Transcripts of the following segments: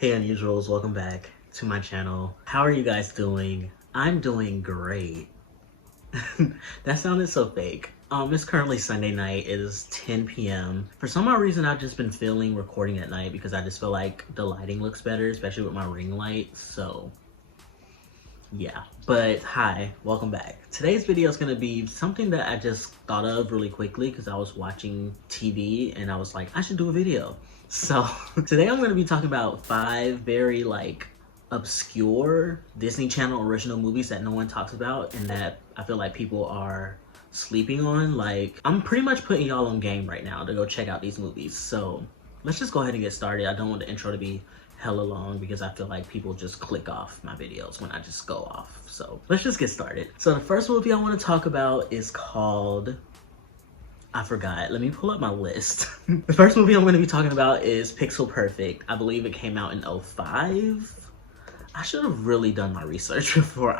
Hey Unusuals, welcome back to my channel. How are you guys doing? I'm doing great. That sounded so fake. It's currently Sunday night. It is 10 p.m. For some odd reason, I've just been feeling recording at night because I just feel like the lighting looks better, especially with my ring light. So yeah, but hi, welcome back. Today's video is going to be something that I just thought of really quickly because I was watching TV and I was like, I should do a video. So today I'm going to be talking about 5 very obscure Disney Channel original movies that no one talks about and that I feel like people are sleeping on. Like, I'm pretty much putting y'all on game right now to go check out these movies. So let's just go ahead and get started. I don't want the intro to be hella long because I feel like people just click off my videos when I just go off. So let's just get started. So the first movie I want to talk about is called, I forgot, let me pull up my list. The first movie I'm going to be talking about is Pixel Perfect. I believe it came out in 2005. I should have really done my research before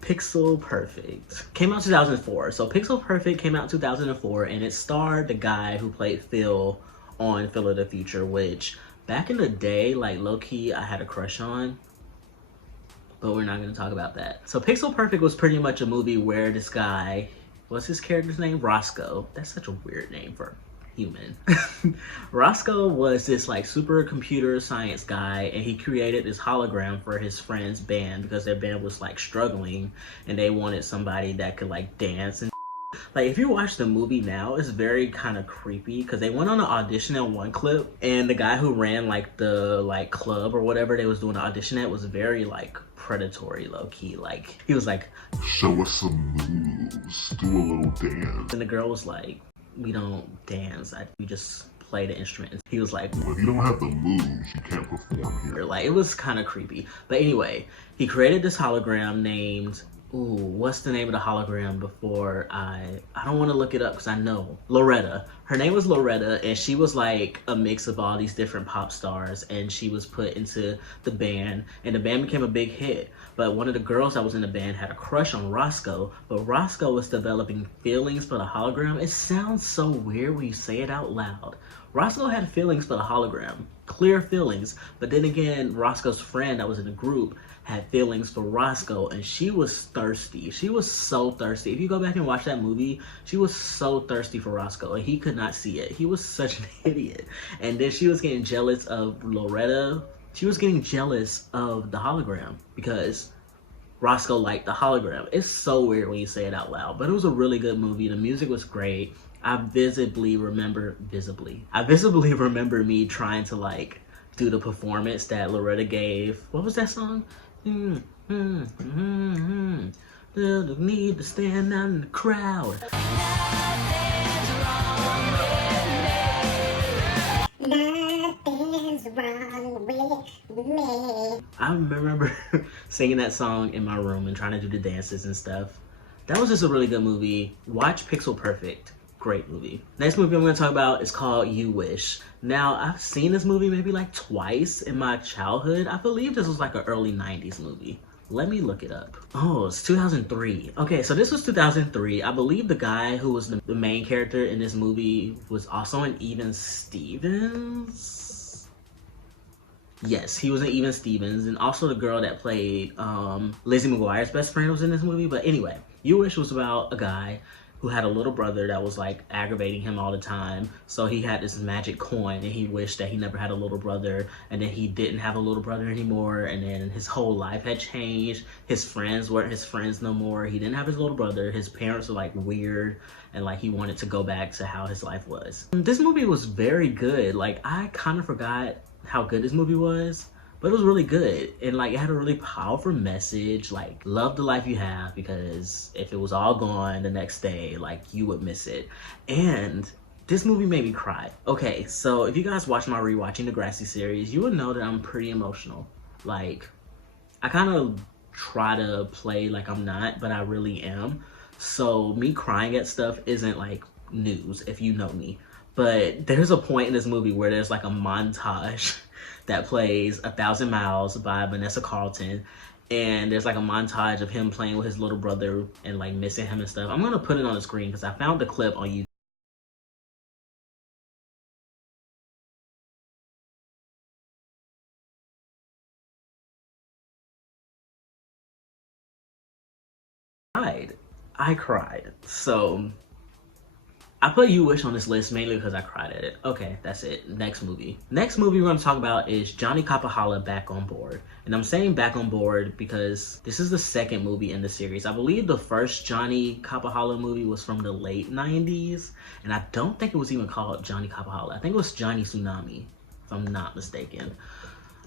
Pixel Perfect came out 2004. So Pixel Perfect came out 2004 and it starred the guy who played Phil on Phil of the Future, which back in the day, like low-key, I had a crush on, but we're not going to talk about that. So Pixel Perfect was pretty much a movie where this guy, what's his character's name? Roscoe. That's such a weird name for a human. Roscoe was this like super computer science guy, and he created this hologram for his friend's band because their band was like struggling and they wanted somebody that could like dance and like, if you watch the movie now, it's very kind of creepy because they went on an audition in one clip and the guy who ran like the club or whatever they was doing the audition at was very like predatory, low-key. Like, he was like, show us some moves, do a little dance. And the girl was like, we don't dance, we just play the instrument. And he was like, well, if you don't have the moves, you can't perform here. Like, it was kind of creepy. But anyway, he created this hologram named, what's the name of the hologram before I don't want to look it up because I know. Loretta. Her name was Loretta, and she was like a mix of all these different pop stars, and she was put into the band, and the band became a big hit. But one of the girls that was in the band had a crush on Roscoe, but Roscoe was developing feelings for the hologram. It sounds so weird when you say it out loud. Roscoe had feelings for the hologram, clear feelings, but then again, Roscoe's friend that was in the group had feelings for Roscoe, and she was thirsty. She was so thirsty. If you go back and watch that movie, she was so thirsty for Roscoe, and he could not see it. He was such an idiot. And then she was getting jealous of Loretta. She was getting jealous of the hologram because Roscoe liked the hologram. It's so weird when you say it out loud, but it was a really good movie. The music was great. I visibly remember me trying to like do the performance that Loretta gave. What was that song? Need to stand out in the crowd. Nothing's wrong with me. I remember singing that song in my room and trying to do the dances and stuff. That was just a really good movie. Watch Pixel Perfect. Great movie. Next movie I'm going to talk about is called You Wish. Now, I've seen this movie maybe like twice in my childhood. I believe this was like an early 90s movie. Let me look it up. Oh, it's 2003. Okay, so this was 2003. I believe the guy who was the main character in this movie was also in Even Stevens. Yes, he was in Even Stevens, and also the girl that played Lizzie McGuire's best friend was in this movie. But anyway, You Wish was about a guy who had a little brother that was like aggravating him all the time. So he had this magic coin and he wished that he never had a little brother, and then he didn't have a little brother anymore, and then his whole life had changed. His friends weren't his friends no more. He didn't have his little brother. His parents were like weird, and like he wanted to go back to how his life was. This movie was very good. Like, I kind of forgot how good this movie was, but it was really good, and like it had a really powerful message, like love the life you have, because if it was all gone the next day, like you would miss it. And this movie made me cry. Okay, so if you guys watch my Rewatching Degrassi series, you would know that I'm pretty emotional. Like, I kind of try to play like I'm not, but I really am. So me crying at stuff isn't like news if you know me. But there's a point in this movie where there's like a montage that plays 1,000 Miles by Vanessa Carlton, and there's like a montage of him playing with his little brother and like missing him and stuff. I'm gonna put it on the screen because I found the clip on YouTube. cried. I cried. So I put You Wish on this list mainly because I cried at it. Okay, that's it. Next movie. Next movie we're going to talk about is Johnny Capahala Back on Board. And I'm saying back on board because this is the second movie in the series. I believe the first Johnny Capahala movie was from the late 90s. And I don't think it was even called Johnny Capahala. I think it was Johnny Tsunami, if I'm not mistaken.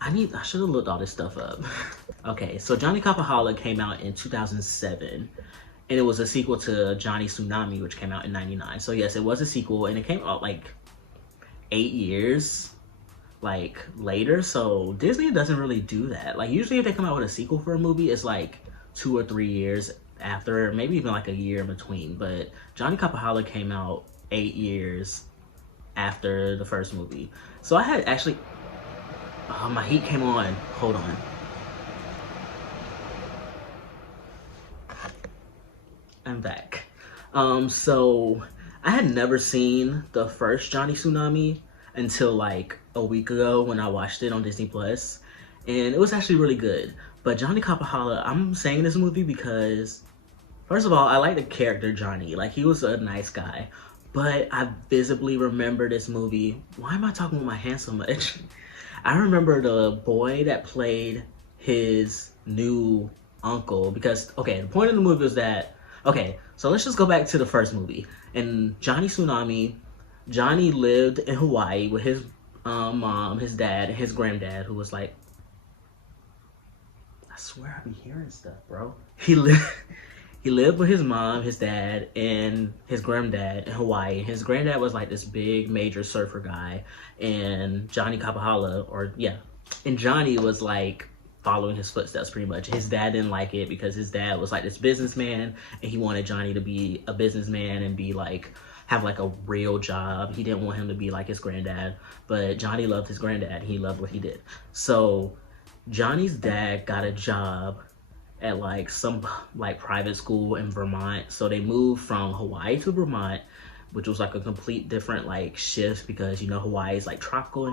I should have looked all this stuff up. Okay, so Johnny Capahala came out in 2007. And it was a sequel to Johnny Tsunami, which came out in 99. So yes, it was a sequel, and it came out like 8 years like later. So Disney doesn't really do that. Like usually if they come out with a sequel for a movie, it's like 2 or 3 years after, maybe even like a year in between. But Johnny Capahala came out 8 years after the first movie. So I had actually, oh, my heat came on. Hold on. I'm back. So I had never seen the first Johnny Tsunami until like a week ago when I watched it on Disney Plus, and it was actually really good. But Johnny Capahala, I'm saying this movie because, first of all, I like the character Johnny. Like, he was a nice guy. But I visibly remember this movie. Why am I talking with my hands so much? I remember the boy that played his new uncle because, okay, the point of the movie was that, okay, so let's just go back to the first movie. In Johnny Tsunami, Johnny lived in Hawaii with his mom, his dad, and his granddad, who was like, I swear I be hearing stuff, bro. He lived with his mom, his dad, and his granddad in Hawaii. His granddad was like this big major surfer guy, and Johnny Capahala, and Johnny was like following his footsteps pretty much. His dad didn't like it because his dad was like this businessman, and he wanted Johnny to be a businessman and be like, have like a real job. He didn't want him to be like his granddad, but Johnny loved his granddad. He loved what he did. So Johnny's dad got a job at like some like private school in Vermont. So they moved from Hawaii to Vermont, which was like a complete different like shift because, you know, Hawaii is like tropical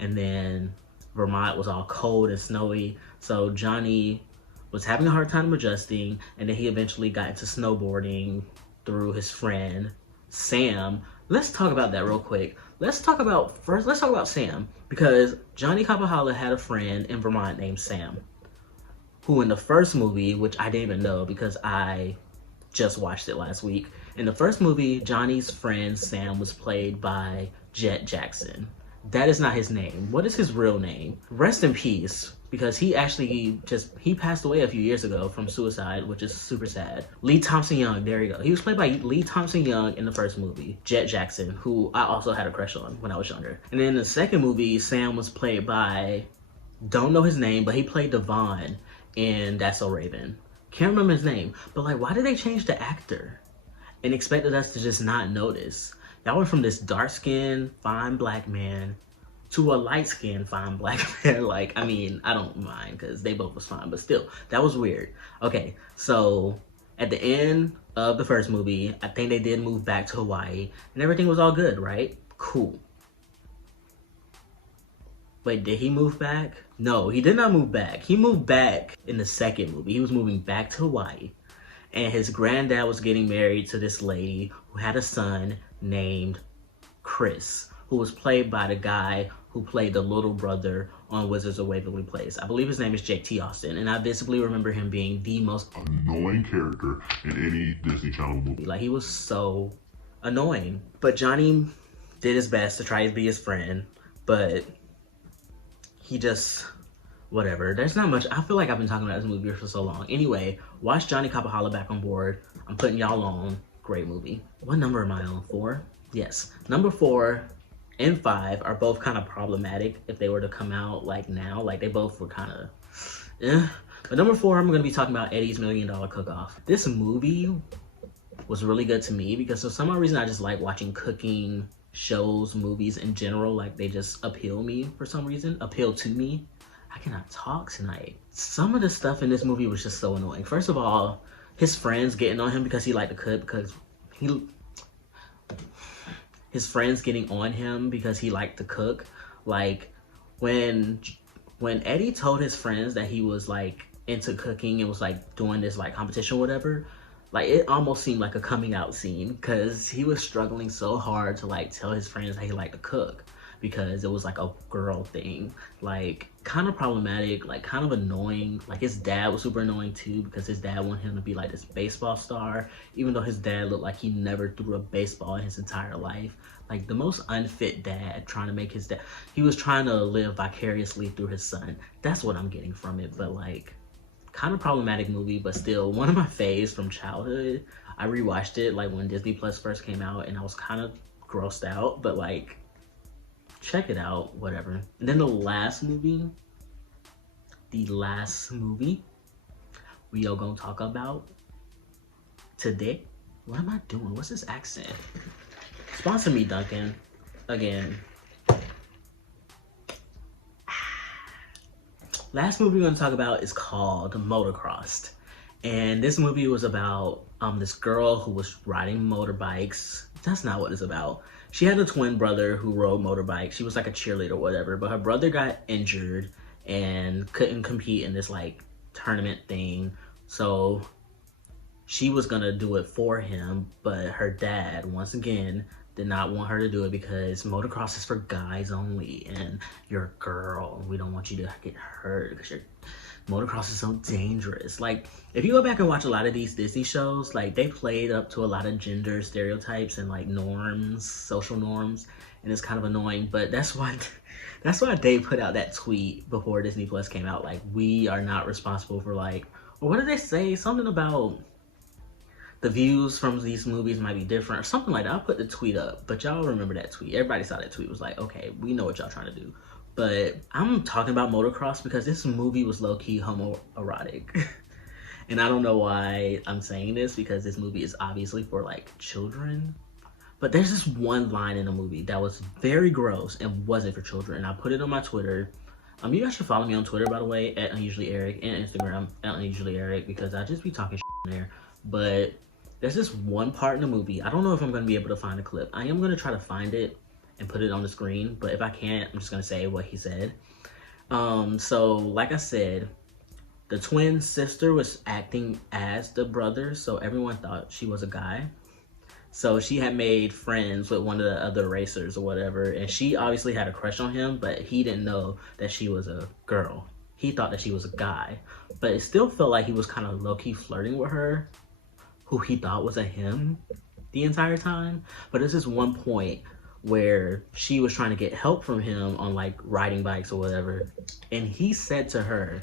and then Vermont was all cold and snowy. So Johnny was having a hard time adjusting, and then he eventually got into snowboarding through his friend Sam. Let's talk about that real quick. Let's talk about Sam, because Johnny Capahala had a friend in Vermont named Sam, who in the first movie, which I didn't even know because I just watched it last week. In the first movie, Johnny's friend Sam was played by Jet Jackson. That is not his name. What is his real name? Rest in peace, because he passed away a few years ago from suicide, which is super sad. Thompson Young, there you go. He was played by Thompson Young in the first movie. Jet Jackson, who I also had a crush on when I was younger. And then in the second movie, Sam was played by, don't know his name, but he played Devon in That's So Raven. Can't remember his name, but like, why did they change the actor and expected us to just not notice? Y'all went from this dark-skinned, fine black man to a light-skinned, fine black man. Like, I mean, I don't mind because they both was fine, but still, that was weird. Okay, so at the end of the first movie, I think they did move back to Hawaii and everything was all good, right? Cool. Wait, did he move back? No, he did not move back. He moved back in the second movie. He was moving back to Hawaii. And his granddad was getting married to this lady who had a son named Chris, who was played by the guy who played the little brother on Wizards of Waverly Place. I believe his name is Jake T. Austin, and I visibly remember him being the most annoying character in any Disney Channel movie. Like, he was so annoying. But Johnny did his best to try to be his friend, but he just, whatever. There's not much. I feel like I've been talking about this movie for so long. Anyway, watch Johnny Capahala Back on Board. I'm putting y'all on. Great movie. What number am I on? 4? Yes. Number 4 and 5 are both kind of problematic if they were to come out like now. Like, they both were kind of But number 4, I'm going to be talking about Eddie's $1 Million Cook-Off. This movie was really good to me because for some odd reason I just like watching cooking shows, movies in general. Like, they just appeal to me. I cannot talk tonight. Some of the stuff in this movie was just so annoying. First of all, his friends getting on him because he liked to cook, his friends getting on him because he liked to cook. Like, when Eddie told his friends that he was like into cooking and was like doing this like competition or whatever, Like, it almost seemed like a coming out scene because he was struggling so hard to like tell his friends that he liked to cook because it was like a girl thing. Like, kind of problematic, like kind of annoying. Like, his dad was super annoying too because his dad wanted him to be like this baseball star, even though his dad looked like he never threw a baseball in his entire life. Like, the most unfit dad, trying to make his dad, he was trying to live vicariously through his son. That's what I'm getting from it. But like, kind of problematic movie, but still one of my faves from childhood. I rewatched it like when Disney Plus first came out and I was kind of grossed out, but like, check it out, whatever. And then the last movie we are gonna talk about today. What am I doing? What's this accent? Sponsor me, Duncan. Again. Last movie we're gonna talk about is called Motocross. And this movie was about this girl who was riding motorbikes. That's not what it's about. She had a twin brother who rode motorbikes. She was like a cheerleader or whatever, but her brother got injured and couldn't compete in this like tournament thing. So she was gonna do it for him, but her dad, once again, did not want her to do it because motocross is for guys only and you're a girl. We don't want you to get hurt because motocross is so dangerous. Like, if you go back and watch a lot of these Disney shows, like, they played up to a lot of gender stereotypes and like norms, social norms, and it's kind of annoying. But that's why they put out that tweet before Disney Plus came out, like, we are not responsible for like, or what did they say? Something about the views from these movies might be different or something like that. I'll put the tweet up, but y'all remember that tweet. Everybody saw that tweet. It was like, okay, we know what y'all trying to do. But I'm talking about motocross because this movie was low-key homoerotic. And I don't know why I'm saying this because this movie is obviously for like children. But there's this one line in the movie that was very gross and wasn't for children. And I put it on my Twitter. You guys should follow me on Twitter, by the way, at unusuallyeric, and Instagram at unusuallyeric, because I just be talking shit in there. But there's this one part in the movie. I don't know if I'm going to be able to find a clip. I am going to try to find it and put it on the screen, but if I can't, I'm just going to say what he said. So like I said, the twin sister was acting as the brother, so everyone thought she was a guy. So she had made friends with one of the other racers or whatever, and she obviously had a crush on him, but he didn't know that she was a girl. He thought that she was a guy, but it still felt like he was kind of low-key flirting with her, who he thought was a him the entire time. But there's this one point where she was trying to get help from him on like riding bikes or whatever, and he said to her,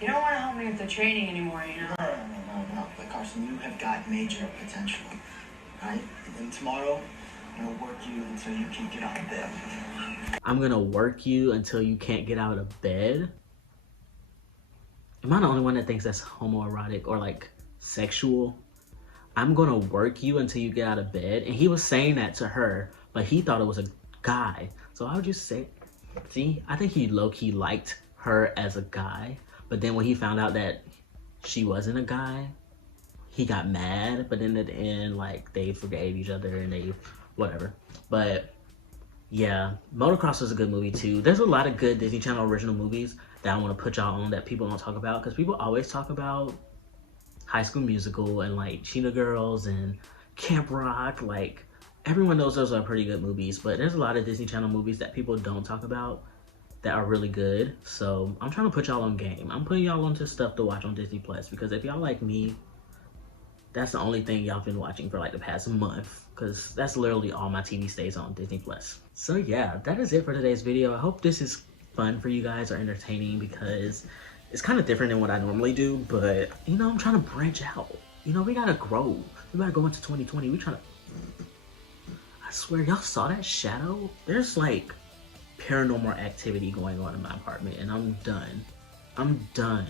"You don't want to help me with the training anymore, you know?" No. But Carson, you have got major potential, right? And tomorrow, I'm gonna work you until you can't get out of bed. I'm gonna work you until you can't get out of bed? Am I the only one that thinks that's homoerotic or like sexual? I'm gonna work you until you get out of bed? And he was saying that to her, but he thought it was a guy. So I would just say, see, I think he low-key liked her as a guy, but then when he found out that she wasn't a guy, he got mad. But then at the end, like, they forgave each other and they whatever. But yeah, Motocross was a good movie too. There's a lot of good Disney Channel original movies that I want to put y'all on that people don't talk about, because people always talk about High School Musical and like Cheetah Girls and Camp Rock. Like, everyone knows those are pretty good movies, but there's a lot of Disney Channel movies that people don't talk about that are really good. So I'm trying to put y'all on game. I'm putting y'all onto stuff to watch on Disney Plus, because if y'all like me, that's the only thing y'all been watching for like the past month, because that's literally all my TV stays on Disney Plus. So yeah, that is it for today's video. I hope this is fun for you guys or entertaining, because it's kind of different than what I normally do, but you know, I'm trying to branch out. You know, we gotta grow. We gotta go into 2020. We trying to, I swear, y'all saw that shadow? There's like paranormal activity going on in my apartment, and I'm done. I'm done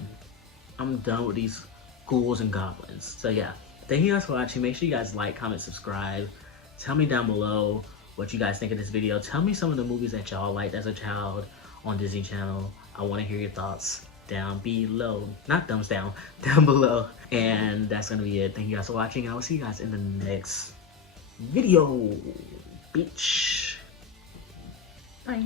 with these ghouls and goblins. So yeah, thank you guys for watching. Make sure you guys like, comment, subscribe. Tell me down below what you guys think of this video. Tell me some of the movies that y'all liked as a child on Disney Channel. I want to hear your thoughts down below. Not thumbs down, down below. And that's gonna be it. Thank you guys for watching, and I will see you guys in the next video, bitch. Bye.